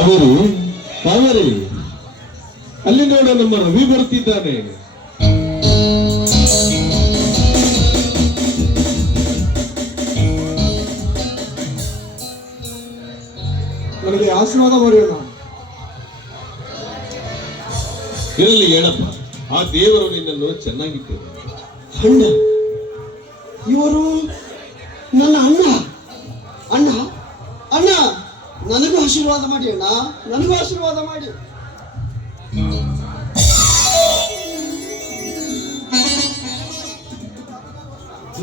ಕಾವೇರಿ ಕಾವೇರಿ, ಅಲ್ಲಿ ನೋಡ ನಮ್ಮ ರವಿ ಬರ್ತಿದ್ದಾನೆ. ನನಗೆ ಆಶೀರ್ವಾದ ಬರೆಯೋಣ. ಇರಲಿ ಹೇಳಪ್ಪ, ಆ ದೇವರು ನಿನ್ನನ್ನು ಚೆನ್ನಾಗಿದ್ದೇನೆ. ಅಣ್ಣ, ಇವರು ನನ್ನ ಅಣ್ಣ. ಅಣ್ಣ ಅಣ್ಣ, ನನಗೂ ಆಶೀರ್ವಾದ ಮಾಡಿ ಅಣ್ಣ, ನನಗೂ ಆಶೀರ್ವಾದ ಮಾಡಿ.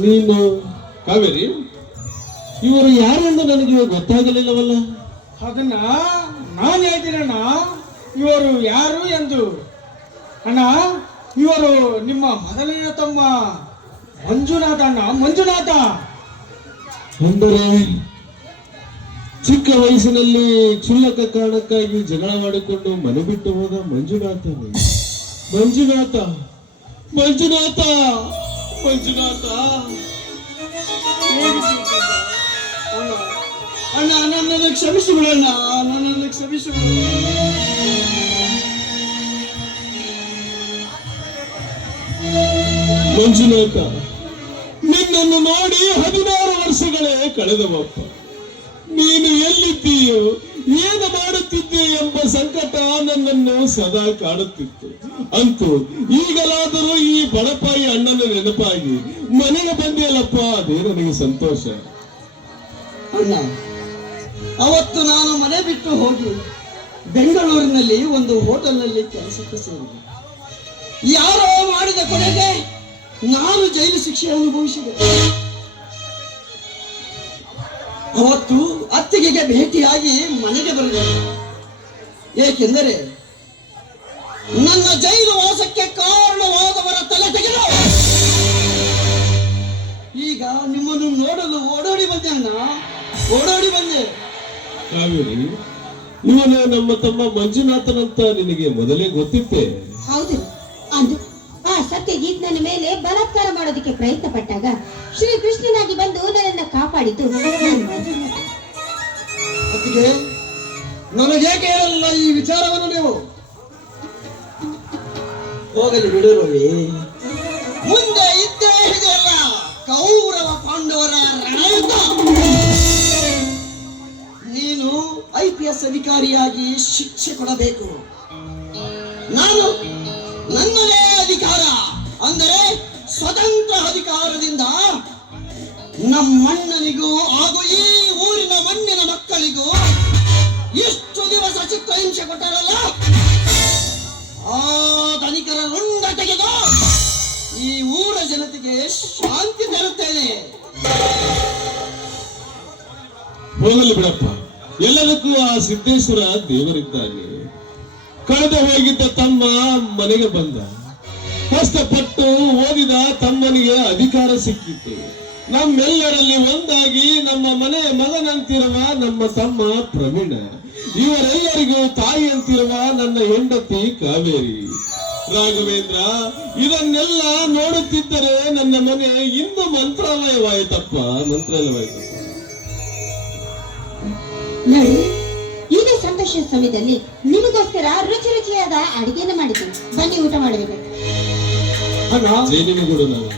ನೀನು ಕಾವೇರಿ, ಇವರು ಯಾರೆಂದು ನನಗೆ ಗೊತ್ತಾಗಲಿಲ್ಲವಲ್ಲ. ಅದನ್ನ ನಾನು ಹೇಳ್ತೀನಣ್ಣ, ಇವರು ಯಾರು ಎಂದು. ಅಣ್ಣ, ಇವರು ನಿಮ್ಮ ಮೊದಲನೇ ತಮ್ಮ ಮಂಜುನಾಥ ಅಣ್ಣ, ಮಂಜುನಾಥ. ಅಂದರೆ ಚಿಕ್ಕ ವಯಸ್ಸಿನಲ್ಲಿ ಕ್ಷುಲ್ಲಕ ಕಾರಣಕ್ಕಾಗಿ ಜಗಳ ಮಾಡಿಕೊಂಡು ಮನೆ ಬಿಟ್ಟು ಹೋದ ಮಂಜುನಾಥನೇ. ಮಂಜುನಾಥ ಮಂಜುನಾಥ ಮಂಜುನಾಥ. ಅಣ್ಣ, ನನ್ನನ್ನು ಕ್ಷಮಿಸಿಬಿಡಣ್ಣ, ನನ್ನನ್ನು ಕ್ಷಮಿಸಿಬಿಡ. ಮಂಜುನಾಥ, ನಿನ್ನನ್ನು ನೋಡಿ 16 ವರ್ಷಗಳೇ ಕಳೆದವಪ್ಪ. ನೀನು ಎಲ್ಲಿದ್ದೀಯೋ, ಏನು ಮಾಡುತ್ತಿದ್ದೆ ಎಂಬ ಸಂಕಟ ನನ್ನನ್ನು ಸದಾ ಕಾಡುತ್ತಿತ್ತು. ಅಂತೂ ಈಗಲಾದರೂ ಈ ಬಡಪಾಯಿ ಅಣ್ಣನ ನೆನಪಾಗಿ ಮನೆಗೆ ಬಂದಿಯಲ್ಲಪ್ಪ, ಅದೇ ನನಗೆ ಸಂತೋಷ. ಅಣ್ಣ, ಅವತ್ತು ನಾನು ಮನೆ ಬಿಟ್ಟು ಹೋಗಿ ಬೆಂಗಳೂರಿನಲ್ಲಿ ಒಂದು ಹೋಟೆಲ್ನಲ್ಲಿ ಕೆಲಸಕ್ಕೆ ಸೇರಿದೆ. ಯಾರೋ ಮಾಡಿದ ಕೊನೆಗೆ ನಾನು ಜೈಲು ಶಿಕ್ಷೆ ಅನುಭವಿಸಿದೆ. ಅವತ್ತು ಅತ್ತಿಗೆಗೆ ಭೇಟಿಯಾಗಿ ಮನೆಗೆ ಬರಲಿಲ್ಲ. ಏಕೆಂದರೆ ನನ್ನ ಜೈಲು ವಾಸಕ್ಕೆ ಕಾರಣವಾದವರ ತಲೆ ತೆಗೆದು ಈಗ ನಿಮ್ಮನ್ನು ನೋಡಲು ಓಡೋಡಿ ಬಂದೆ ಅಣ್ಣ, ಓಡೋಡಿ ಬಂದೆ. ಕಾವೇರಿ, ಇವನು ನಮ್ಮ ತಮ್ಮ ಮಂಜುನಾಥನಂತ ನಿನಗೆ ಮೊದಲೇ ಗೊತ್ತಿತ್ತೆ? ಹೌದು. ಅಂದು ಆ ಸತ್ಯಜಿತ್ ನನ್ನ ಮೇಲೆ ಬಲಾತ್ಕಾರ ಮಾಡೋದಕ್ಕೆ ಪ್ರಯತ್ನ ಪಟ್ಟಾಗ ಶ್ರೀ ಕೃಷ್ಣನಾಗಿ ಬಂದು ನನ್ನನ್ನು ಕಾಪಾಡಿತು. ಅತ್ತಿಗೆ, ನನಗೇಕೆ ಹೇಳಲ್ಲ ಈ ವಿಚಾರವನ್ನು ನೀವು? ಹೋಗಲಿ ಬಿಡು ರವಿ. ಮುಂದೆ ಇದ್ದೇ ಇದೆಯಲ್ಲ ಕೌರವ ಪಾಂಡವರ ರಣಯುದ್ಧ. ನೀನು IPS ಅಧಿಕಾರಿಯಾಗಿ ಶಿಕ್ಷೆ ಕೊಡಬೇಕು. ನಾನು ನನ್ನದೇ ಅಧಿಕಾರ, ಅಂದರೆ ಸ್ವತಂತ್ರ ಅಧಿಕಾರದಿಂದ ನಮ್ಮಣ್ಣನಿಗೂ ಹಾಗೂ ಈ ಊರಿನ ಮಣ್ಣಿನ ಮಕ್ಕಳಿಗೂ ಇಷ್ಟು ದಿವಸ ಚಿತ್ರಹಿಂಸೆ ಕೊಟ್ಟರಲ್ಲ, ಆ ಧನಿಕರ ರುಂಡ ತೆಗೆದು ಈ ಊರ ಜನತೆಗೆ ಶಾಂತಿ ತರುತ್ತೇನೆ. ಹೋಗಲಿ ಬಿಡಪ್ಪ, ಎಲ್ಲದಕ್ಕೂ ಆ ಸಿದ್ದೇಶ್ವರ ದೇವರಿದ್ದಾನೆ. ಕಳೆದ ಹೋಗಿದ್ದ ತಮ್ಮ ಮನೆಗೆ ಬಂದ. ಕಷ್ಟಪಟ್ಟು ಓದಿದ ತಮ್ಮನಿಗೆ ಅಧಿಕಾರ ಸಿಕ್ಕಿತ್ತು. ನಮ್ಮೆಲ್ಲರಲ್ಲಿ ಒಂದಾಗಿ ನಮ್ಮ ಮನೆಯ ಮಗನಂತಿರುವ ನಮ್ಮ ತಮ್ಮ ಪ್ರವೀಣ, ಇವರೆಲ್ಲರಿಗೂ ತಾಯಿ ಅಂತಿರುವ ನನ್ನ ಹೆಂಡತಿ ಕಾವೇರಿ. ರಾಘವೇಂದ್ರ, ಇದನ್ನೆಲ್ಲ ನೋಡುತ್ತಿದ್ದರೆ ನನ್ನ ಮನೆ ಇಂದು ಮಂತ್ರಾಲಯವಾಯಿತಪ್ಪ, ಮಂತ್ರಾಲಯವಾಯಿತಪ್ಪ. ನೋಡಿ, ಇದೇ ಸಂತೋಷದ ಸಮಯದಲ್ಲಿ ನಿಮಗೋಸ್ಕರ ರುಚಿ ರುಚಿಯಾದ ಅಡಿಗೆಯನ್ನು ಮಾಡಿದ್ದೀನಿ. ಬನ್ನಿ, ಊಟ ಮಾಡಬೇಕು. ಜೈನಿನಗೂಡು ನಾನು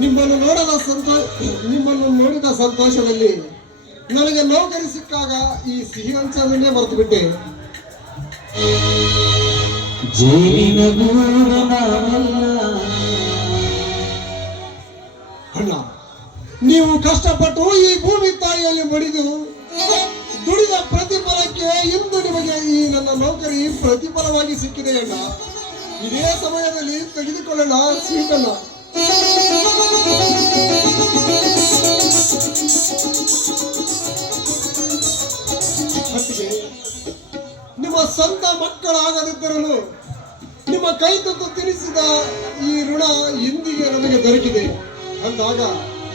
ನಿಮ್ಮನ್ನು ನೋಡಿದ ಸಂತೋಷದಲ್ಲಿ ನನಗೆ ನೌಕರಿ ಸಿಕ್ಕಾಗ ಈ ಸಿಹಿ ಹಂಚವನ್ನೇ ಮರೆತು ಬಿಟ್ಟೆ. ಅಣ್ಣ, ನೀವು ಕಷ್ಟಪಟ್ಟು ಈ ಭೂಮಿ ತಾಯಿಯಲ್ಲಿ ಮಡಿದು ದುಡಿದ ಪ್ರತಿಫಲಕ್ಕೆ ಇಂದು ನಿಮಗೆ ಈ ನನ್ನ ನೌಕರಿ ಪ್ರತಿಫಲವಾಗಿ ಸಿಕ್ಕಿದೆ ಅಣ್ಣ. ಇದೇ ಸಮಯದಲ್ಲಿ ತೆಗೆದುಕೊಳ್ಳೋಣ ಸೀಟನ್ನ. ನಿಮ್ಮ ಸ್ವಂತ ಮಕ್ಕಳಾಗದಿದ್ದರೂ ನಿಮ್ಮ ಕೈ ತುತ್ತು ತಿನ್ನಿಸಿದ ಈ ಋಣ ಇಂದಿಗೆ ನಮಗೆ ದೊರಕಿದೆ ಅಂದಾಗ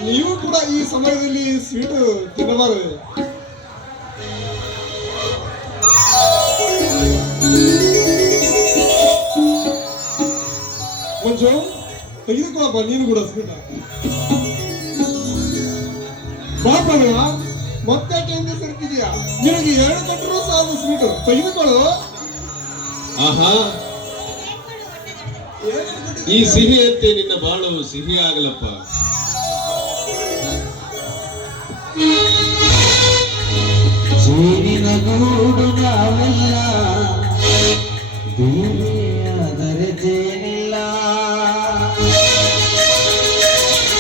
ನೀವು ಕೂಡ ಈ ಸಮಯದಲ್ಲಿ ಸ್ವೀಟು ತಿನ್ನಬಾರದು. ಮಂಜು, ತೆಗೆದುಕೊಳ್ಳಪ್ಪ ನೀನು ಕೂಡ ಸ್ವೀಟ. ಬಾಪಣ್ಣ, ಮತ್ತೆ ಕೇಂದ್ರ ಸರ್ಕಿದೆಯಾ? ಇದೆಯಾ? ನಿನಗೆ 2 ಕೊಟ್ಟರು ಸಾಲು ಸ್ವೀಟು ತೆಗೆದುಕೊಳ್ಳು. ಆಹಾ, ಈ ಸಿಹಿಯಂತೆ ನಿನ್ನ ಬಾಳು ಸಿಹಿ ಆಗಲಪ್ಪ. ಜೇನಿನ ಗೂಡು ನಾವೆಲ್ಲ ದೇವಿ